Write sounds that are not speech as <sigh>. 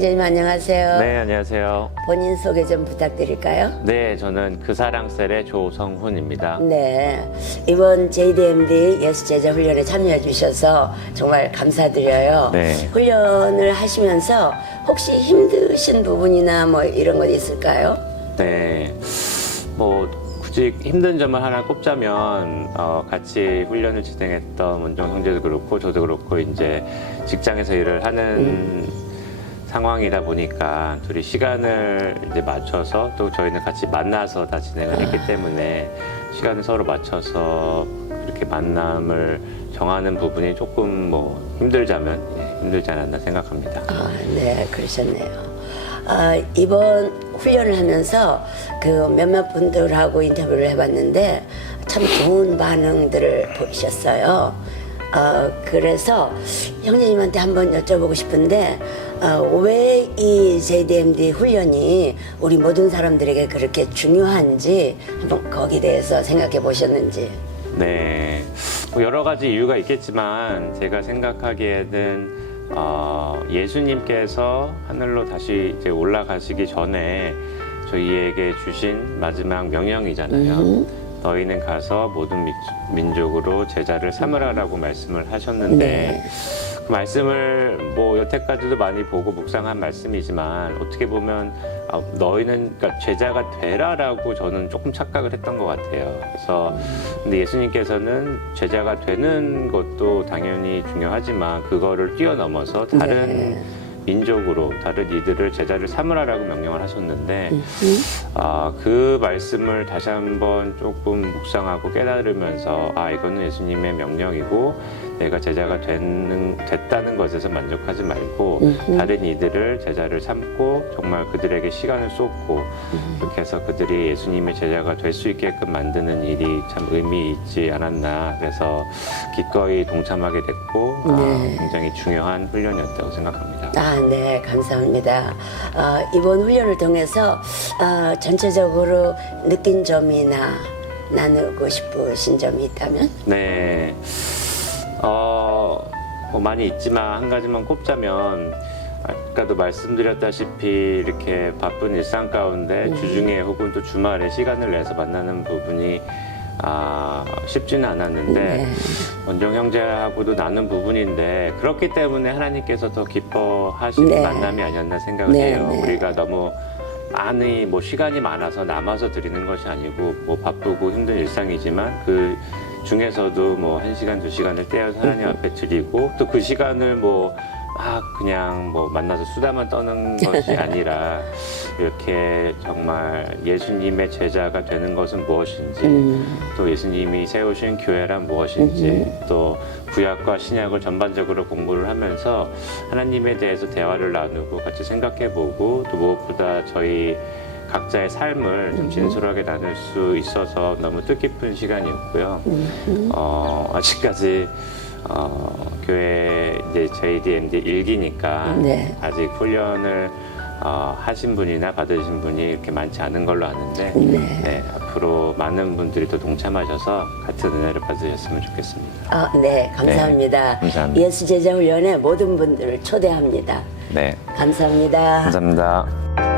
형제님 안녕하세요. 네, 안녕하세요. 본인 소개 좀 부탁드릴까요? 네, 저는 그 사랑셀의 조성훈입니다. 네. 이번 JDMD 예수제자 훈련에 참여해 주셔서 정말 감사드려요. 네. 훈련을 하시면서 혹시 힘드신 부분이나 뭐 이런 것 있을까요? 네, 뭐 굳이 힘든 점을 하나 꼽자면 어, 같이 훈련을 진행했던 원정 형제도 그렇고 저도 그렇고 이제 직장에서 일을 하는 상황이다 보니까 둘이 시간을 이제 맞춰서 또 저희는 같이 만나서 다 진행을 했기 때문에 시간을 서로 맞춰서 이렇게 만남을 정하는 부분이 조금 뭐 힘들자면 예, 힘들지 않았나 생각합니다. 아, 네, 그러셨네요. 아, 이번 훈련을 하면서 그 몇몇 분들하고 인터뷰를 해봤는데 참 좋은 반응들을 보이셨어요. 어, 그래서 형제님한테 한번 여쭤보고 싶은데 어, 왜이 JDMD 훈련이 우리 모든 사람들에게 그렇게 중요한지 한번 거기에 대해서 생각해 보셨는지. 네, 뭐 여러 가지 이유가 있겠지만 제가 생각하기에는 어, 예수님께서 하늘로 다시 이제 올라가시기 전에 저희에게 주신 마지막 명령이잖아요. 음. 너희는 가서 모든 미- 민족으로 제자를 삼으라라고 말씀을 하셨는데 네. 그 말씀을 뭐 여태까지도 많이 보고 묵상한 말씀이지만 어떻게 보면 아, 너희는 그러니까 제자가 되라라고 저는 조금 착각을 했던 것 같아요. 그래서 근데 예수님께서는 제자가 되는 것도 당연히 중요하지만 그거를 뛰어넘어서 다른 네. 민족으로 다른 이들을 제자를 삼으라라고 명령을 하셨는데 음. 아, 그 말씀을 다시 한번 조금 묵상하고 깨달으면서 아 이거는 예수님의 명령이고 내가 제자가 되는, 됐다는 것에서 만족하지 말고 음흠. 다른 이들을 제자를 삼고 정말 그들에게 시간을 쏟고 음. 그렇게 해서 그들이 예수님의 제자가 될 수 있게끔 만드는 일이 참 의미 있지 않았나 그래서 기꺼이 동참하게 됐고 아, 네. 굉장히 중요한 훈련이었다고 생각합니다. 아, 네, 감사합니다. 어, 이번 훈련을 통해서 어, 전체적으로 느낀 점이나 나누고 싶으신 점이 있다면? 네. 어, 뭐 많이 있지만 한 가지만 꼽자면 아까도 말씀드렸다시피 이렇게 바쁜 일상 가운데 주중에 혹은 또 주말에 시간을 내서 만나는 부분이 아, 쉽지는 않았는데 네. 원정 형제하고도 나눈 부분인데 그렇기 때문에 하나님께서 더 기뻐하시는 네. 만남이 아니었나 생각을 네, 해요. 네. 우리가 너무 많이 뭐 시간이 많아서 남아서 드리는 것이 아니고 뭐 바쁘고 힘든 일상이지만 그 중에서도 뭐한 시간 두 시간을 떼어서 하나님 앞에 드리고 또 그 시간을 뭐 막 그냥 뭐 만나서 수다만 떠는 <laughs> 것이 아니라 이렇게 정말 예수님의 제자가 되는 것은 무엇인지 음. 또 예수님이 세우신 교회란 무엇인지 또 구약과 신약을 전반적으로 공부를 하면서 하나님에 대해서 대화를 나누고 같이 생각해보고 또 무엇보다 저희 각자의 삶을 좀 진솔하게 나눌 수 있어서 너무 뜻깊은 시간이었고요. 어, 아직까지 어, 교회 이제 JDMD 일기니까 네. 아직 훈련을 어, 하신 분이나 받으신 분이 이렇게 많지 않은 걸로 아는데 네. 네, 앞으로 많은 분들이 또 동참하셔서 같은 은혜를 받으셨으면 좋겠습니다. 아, 네, 감사합니다. 네, 감사합니다. 예수 제자 훈련에 모든 분들을 초대합니다. 네, 감사합니다. 감사합니다.